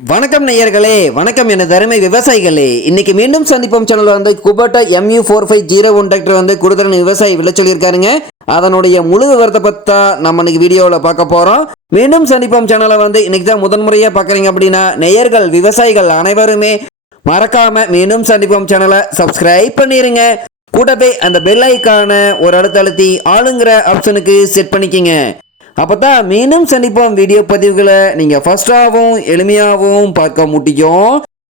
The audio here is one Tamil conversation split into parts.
வணக்கம் நேயர்களே, வணக்கம் எனது அருமை விவசாயிகளே. இன்னைக்கு மீண்டும் சந்திப்போம் சேனல் வந்து Kubota MU4501 டிராக்டர் வந்து குடுதரன் விவசாயி விலை சொல்லியிருக்காருங்க. அதனுடைய முழு விவரத்தை பற்றி நம்ம இன்னைக்கு வீடியோவில் பார்க்க போகிறோம். மீண்டும் சந்திப்போம் சேனலை வந்து இன்னைக்கு தான் முதன்முறையாக பார்க்குறீங்க அப்படின்னா நேயர்கள் விவசாயிகள் அனைவருமே மறக்காம மீண்டும் சந்திப்போம் சேனலை சப்ஸ்கிரைப் பண்ணிடுங்க. கூடவே அந்த பெல் ஐக்கான ஒரு அழுத்தி ஆளுங்கிற ஆப்ஷனுக்கு செட் பண்ணிக்கிங்க. அப்போ தான் மீண்டும் சந்திப்போம் வீடியோ பதிவுகளை நீங்கள் ஃபஸ்ட்டாகவும் எளிமையாகவும் பார்க்க முடியும்.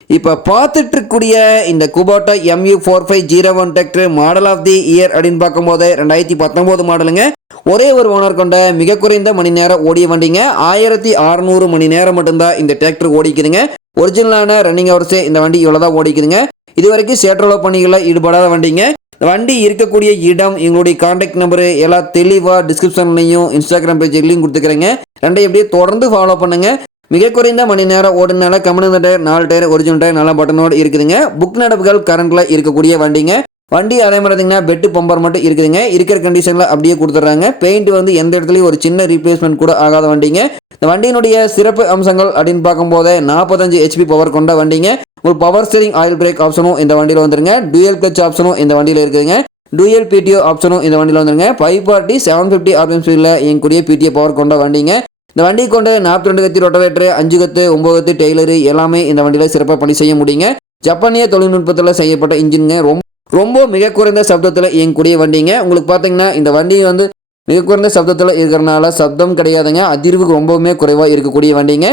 இப்போ பார்த்துட்டு இருக்கக்கூடிய இந்த Kubota MU4501 tractor model of the year அப்படின்னு பார்க்கும்போது 2019 மாடலுங்க. ஒரே ஒரு ஓனர் கொண்ட மிக குறைந்த மணி நேரம் ஓடிய வண்டிங்க. 1600 மணி நேரம் மட்டும்தான் இந்த டிராக்டர் ஓடிக்குதுங்க. ஒரிஜினலான ரன்னிங் ஹவர்ஸே இந்த வண்டி இவ்வளோதான் ஓடிக்குதுங்க. இது வரைக்கும் சேற்றோல பணிகளில் ஈடுபடாத வண்டிங்க. வண்டி இருக்கக்கூடிய இடம், எங்களுடைய கான்டாக்ட் நம்பரு எல்லாம் தெளிவாக டிஸ்கிரிப்ஷன்லையும் இன்ஸ்டாகிராம் பேஜ்லையும் கொடுத்துக்கிறேங்க. ரெண்டையும் எப்படியே தொடர்ந்து ஃபாலோ பண்ணுங்க. மிக குறைந்த மணி நேரம் ஓடுனால company tyre 4 tyre original tyre நல்லா பட்டனோடு இருக்குதுங்க. புக் நடப்புகள் கரண்ட்ல இருக்கக்கூடிய வண்டிங்க. வண்டி அதே மாதிரி பார்த்தீங்கன்னா பெட்டு பம்பர் மட்டும் இருக்குதுங்க. இருக்கிற கண்டிஷனில் அப்படியே கொடுத்துட்றாங்க. பெயிண்ட் வந்து எந்த இடத்துலையும் ஒரு சின்ன ரீப்ளேஸ்மெண்ட் கூட ஆகாத வண்டிங்க. இந்த வண்டியினுடைய சிறப்பு அம்சங்கள் அப்படின்னு பார்க்கும்போது 45 HP பவர் கொண்ட வண்டிங்க. ஒரு பவர் ஸ்டீரிங் ஆயில் பிரேக் ஆப்ஷனும் இந்த வண்டியில் வந்துருங்க. டூயல் கிளச் ஆப்ஷனும் இந்த வண்டியில் இருக்குதுங்க. டூயல் PTO ஆப்ஷனும் இந்த வண்டியில் வந்துருங்க. 540 750 ஆர்பிஎம் ஸ்பீடில் இயங்கக்கூடிய PTO பவர் கொண்ட வண்டிங்க. இந்த வண்டி கொண்டு 42 கத்தி ரொட்டவேட்டர், 5 கத்து 9 கத்து டெய்லரு எல்லாமே இந்த வண்டியில் சிறப்பாக பணி செய்ய முடியுங்க. ஜப்பானிய தொழில்நுட்பத்தில் செய்யப்பட்ட இன்ஜினுங்க. ரொம்ப மிக குறைந்த சப்தத்தில் இயங்கக்கூடிய வண்டிங்க. உங்களுக்கு பார்த்தீங்கன்னா இந்த வண்டி வந்து மிக குறைந்த சப்தத்தில் இருக்கிறனால சப்தம் கிடையாதுங்க. அதிர்வு ரொம்பவுமே குறைவாக இருக்கக்கூடிய வண்டிங்க.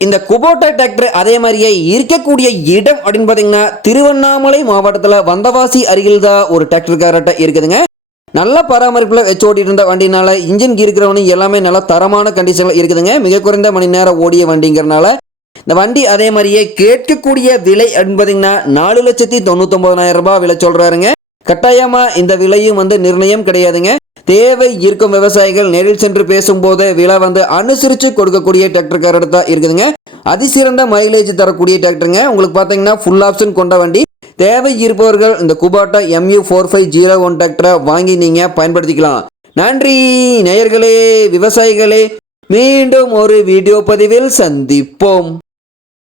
இந்த Kubota டிராக்டர் அதே மாதிரியே இருக்கக்கூடிய இடம் அப்படின்னு பார்த்தீங்கன்னா திருவண்ணாமலை மாவட்டத்தில் வந்தவாசி அருகில் தான் ஒரு டிராக்டர் காரட்ட இருக்குதுங்க. நல்ல பராமரிப்பில் வச்சு ஓட்டிட்டு இருந்த வண்டினால இன்ஜின் இருக்கிறவனு எல்லாமே நல்ல தரமான கண்டிஷனில் இருக்குதுங்க. மிக குறைந்த மணி நேரம் ஓடிய வண்டிங்கிறனால இந்த வண்டி அதே மாதிரியே கேட்கக்கூடிய விலை அப்படின்னு பார்த்தீங்கன்னா 4,99,000 ரூபாய் விலை சொல்றாருங்க. கட்டாயமா இந்த விலையும் வந்து நிர்ணயம் கிடையாதுங்க. தேவை இருக்கும் விவசாயிகள் நேரில் சென்று பேசும்போது விலை வந்து அனுசரித்து கொடுக்கக்கூடிய டிராக்டர் தான் இருக்குதுங்க. அதிசிறந்த மைலேஜ் தரக்கூடிய டிராக்டருங்க. உங்களுக்கு பார்த்தீங்கன்னா ஃபுல் ஆப்ஷன் கொண்ட வண்டி. தேவை இருப்பவர்கள் இந்த Kubota MU4501 டிராக்டரை வாங்கி நீங்கள் பயன்படுத்திக்கலாம். நன்றி நேயர்களே, விவசாயிகளே. மீண்டும் ஒரு வீடியோ பதிவில் சந்திப்போம்.